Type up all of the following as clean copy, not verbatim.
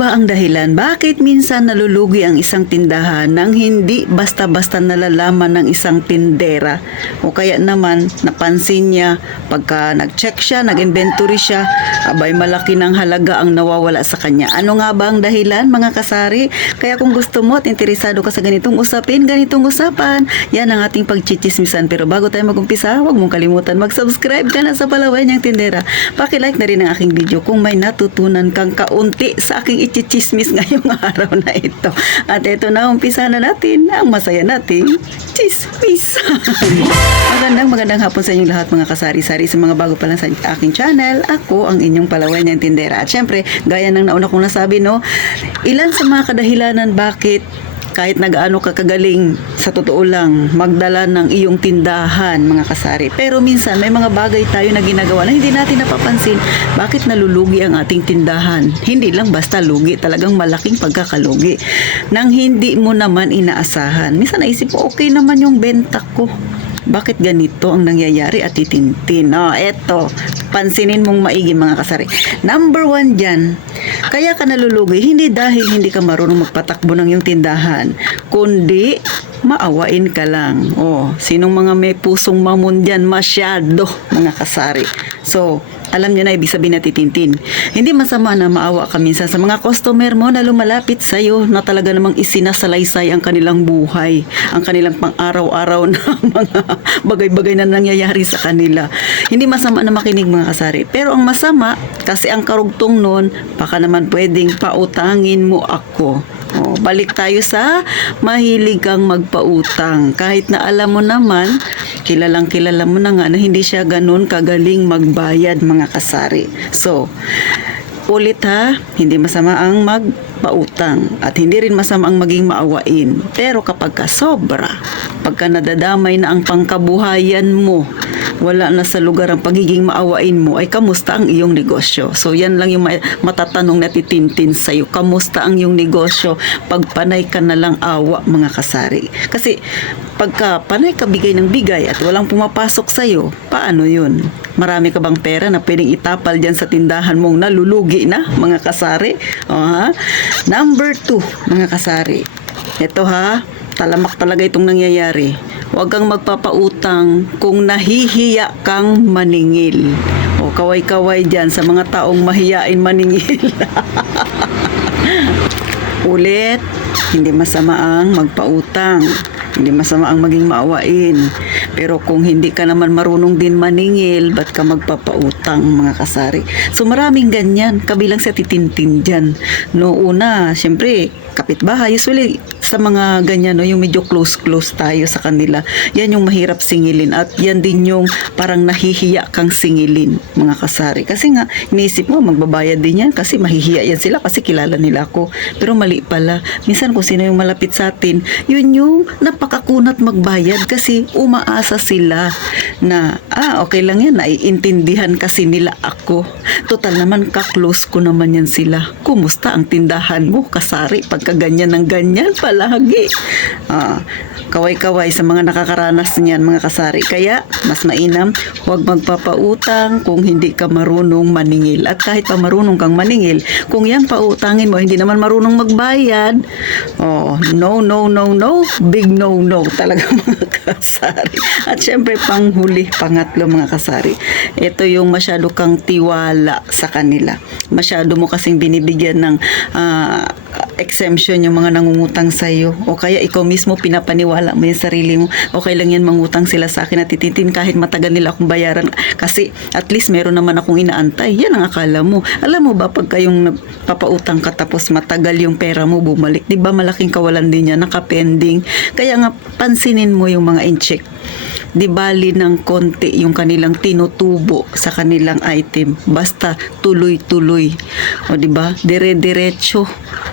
ba ang dahilan bakit minsan nalulugi ang isang tindahan nang hindi basta-basta nalalaman ng isang tindera? O kaya naman napansin niya pagka nag-check siya, nag-inventory siya, abay malaki ng halaga ang nawawala sa kanya. Ano nga ba ang dahilan, mga kasari? Kaya kung gusto mo at interesado ka sa ganitong usapin, ganitong usapan, yan ang ating pagchichismisan. Pero bago tayo mag-umpisa, huwag mong kalimutan mag-subscribe ka na sa Palaway Niyang Tindera. Paki-like na rin ang aking video kung may natutunan kang kaunti sa aking ichichismis ngayong araw na ito. At ito na, umpisa na natin ang masaya nating chismis. Magandang hapon sa inyong lahat, mga kasari-sari. Sa mga bago pa lang sa aking channel, ako ang inyong Palaway Niyang Tindera. At syempre, gaya ng nauna kong nasabi, no, ilan sa mga kadahilanan bakit kahit nag-ano ka kagaling, sa totoo lang, magdala ng iyong tindahan, mga kasari. Pero minsan, may mga bagay tayo na ginagawa na hindi natin napapansin. Bakit nalulugi ang ating tindahan? Hindi lang basta lugi, talagang malaking pagkakalugi. Nang hindi mo naman inaasahan. Minsan naisip ko, okay naman yung benta ko. Bakit ganito ang nangyayari at titintin? Eto, pansinin mong maigi, mga kasari. Number 1 dyan, kaya ka nalulugi, hindi dahil hindi ka marunong magpatakbo ng iyong tindahan, kundi maawain ka lang. Sinong mga may pusong mamon dyan? Masyado, mga kasari. So, alam nyo na ibig sabihin na titintin. Hindi masama na maawa ka minsan sa mga customer mo na lumalapit sa'yo na talaga namang isinasalaysay ang kanilang buhay, ang kanilang pang-araw-araw na mga bagay-bagay na nangyayari sa kanila. Hindi masama na makinig, mga kasari. Pero ang masama, kasi ang karugtong nun, baka naman pwedeng pautangin mo ako. Balik tayo sa mahilig kang magpautang. Kahit na alam mo naman, kilalang kilala mo na nga na hindi siya ganun kagaling magbayad, mga kasari. So, ulit ha, hindi masama ang magpautang at hindi rin masama ang maging maawain. Pero kapag ka sobra, pagka nadadamay na ang pangkabuhayan mo, wala na sa lugar ang pagiging maawain mo, ay kamusta ang iyong negosyo? So yan lang yung matatanong na titintin sa'yo. Kamusta ang iyong negosyo? Pagpanay ka na lang awa, mga kasari. Kasi pagka panay ka bigay ng bigay at walang pumapasok sa'yo, paano yun? Marami ka bang pera na pwedeng itapal dyan sa tindahan mong nalulugi na, mga kasari? Number 2, mga kasari. Ito ha, talamak talaga itong nangyayari. Huwag kang magpapautang kung nahihiya kang maningil. Kaway-kaway dyan sa mga taong mahiyain maningil. Ulit, hindi masama ang magpautang. Hindi masama ang maging maawain. Pero kung hindi ka naman marunong din maningil, ba't ka magpapautang, mga kasari? So maraming ganyan, kabilang sa titintin dyan. Una, syempre, kapitbahay, usually sa mga ganyan, yung medyo close tayo sa kanila, yan yung mahirap singilin at yan din yung parang nahihiya kang singilin, mga kasari. Kasi nga, iniisip mo, magbabayad din yan kasi mahihiya yan sila kasi kilala nila ako. Pero mali pala. Minsan kung sino yung malapit sa atin, yun yung napakakunat magbayad kasi umaasa sila na, okay lang yan, naiintindihan kasi nila ako. Total naman, ka-close ko naman yan sila. Kumusta ang tindahan mo, kasari, pagka ganyan ng ganyan palagi? Kaway-kaway sa mga nakakaranas niyan, mga kasari. Kaya, mas mainam, huwag magpapautang kung hindi ka marunong maningil. At kahit pa marunong kang maningil, kung yan pautangin mo, hindi naman marunong magbayad, no, big no, talaga, mga kasari. At syempre, panghuli, pangatlo, mga kasari. Ito yung masyado kang tiwala sa kanila. Masyado mo kasing binibigyan ng exemption yung mga nangungutang sa'yo. O kaya ikaw mismo pinapaniwala mo yung sarili mo. Okay lang yan, mangutang sila sa akin at tititin kahit matagal nila akong bayaran. Kasi at least meron naman akong inaantay. Yan ang akala mo. Alam mo ba pag kayong papautang ka tapos matagal yung pera mo bumalik, di ba malaking kawalan din yan, nakapending. Kaya nga pansinin mo yung mga in-check. Di bali ng konti yung kanilang tinutubo sa kanilang item, basta tuloy-tuloy, o di ba, dire-diretso,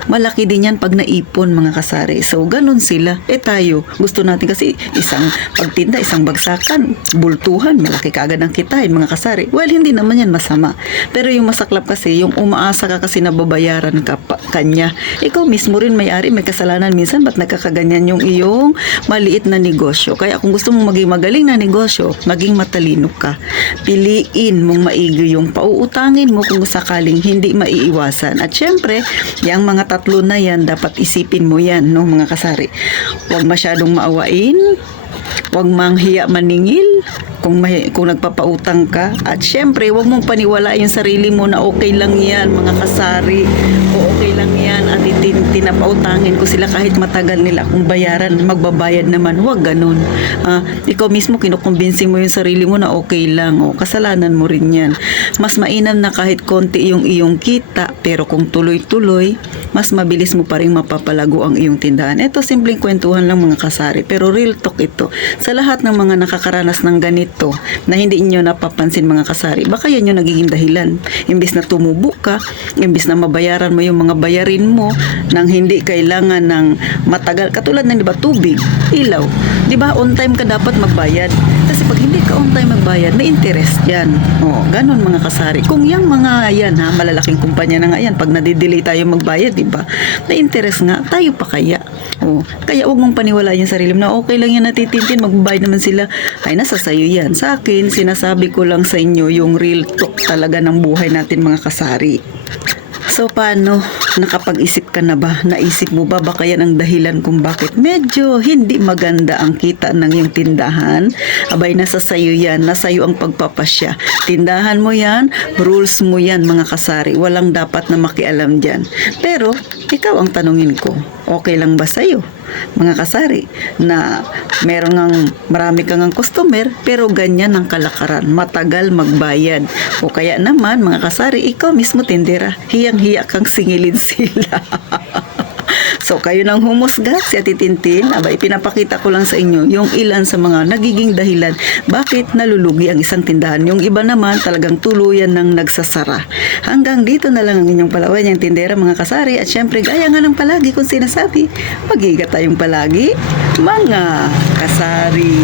malaki din yan pag naipon mga kasari. So, ganun sila. Tayo, gusto natin kasi isang pagtinda, isang bagsakan, bultuhan, malaki kaagad ang kitain mga kasari. Well, hindi naman yan masama. Pero yung masaklap kasi, yung umaasa ka kasi na babayaran ka kanya. Ikaw mismo rin may-ari, may kasalanan minsan, ba't nagkakaganyan yung iyong maliit na negosyo? Kaya kung gusto mong maging magaling na negosyo, maging matalino ka. Piliin mong maigi yung pauutangin mo kung sakaling hindi maiiwasan. At syempre, yung mga tatlo na yan, dapat isipin mo yan, no, mga kasari. Huwag masyadong maawain, huwag manghiya maningil kung nagpapautang ka, at syempre huwag mong paniwala yung sarili mo na okay lang yan mga kasari, o okay lang yan at tinapautangin ko sila kahit matagal nila kung bayaran, magbabayad naman. Huwag ganun. Ikaw mismo kinukumbinsi mo yung sarili mo na okay lang, o kasalanan mo rin yan. Mas mainam na kahit konti yung iyong kita, pero kung tuloy-tuloy, mas mabilis mo pa rin mapapalago ang iyong tindahan. Ito simpleng kwentuhan lang mga kasari, pero real talk ito. Sa lahat ng mga nakakaranas ng ganito na hindi inyo napapansin mga kasari, baka yan yung nagiging dahilan. Imbis na tumubo ka, imbis na mabayaran mo yung mga bayarin mo nang hindi kailangan ng matagal, katulad ng diba, tubig, ilaw, diba on time ka dapat magbayad, kasi pag hindi ka on time magbayad, may interest yan. Ganon mga kasari. Kung yung mga yan malalaking kumpanya na nga yan, pag nadidelay tayo magbayad, diba, may interest nga, tayo pa kaya. Kaya huwag mong paniwala yung sarili mo na okay lang yan natitintin, magbabayad naman sila. Ay, nasa sayo yan. Sa akin, sinasabi ko lang sa inyo yung real talk talaga ng buhay natin mga kasari. So, paano? Nakapag-isip ka na ba? Naisip mo ba baka yan ang dahilan kung bakit medyo hindi maganda ang kita ng iyong tindahan? Abay, nasa sayo yan. Nasayo ang pagpapasya. Tindahan mo yan, rules mo yan mga kasari. Walang dapat na makialam dyan. Pero, ikaw ang tanungin ko, okay lang ba sa'yo, mga kasari, na marami kang customer, pero ganyan ang kalakaran, matagal magbayad? O kaya naman, mga kasari, ikaw mismo tindera, hiyang-hiya kang singilin sila. So, kayo nang humusga, si Ate Tintin. Abay, pinapakita ko lang sa inyo yung ilan sa mga nagiging dahilan bakit nalulugi ang isang tindahan. Yung iba naman talagang tuluyan ng nagsasara. Hanggang dito na lang ang inyong palawan, yung tindera mga kasari. At syempre, gaya nga ng palagi kung sinasabi, mag-iingat tayong palagi, mga kasari.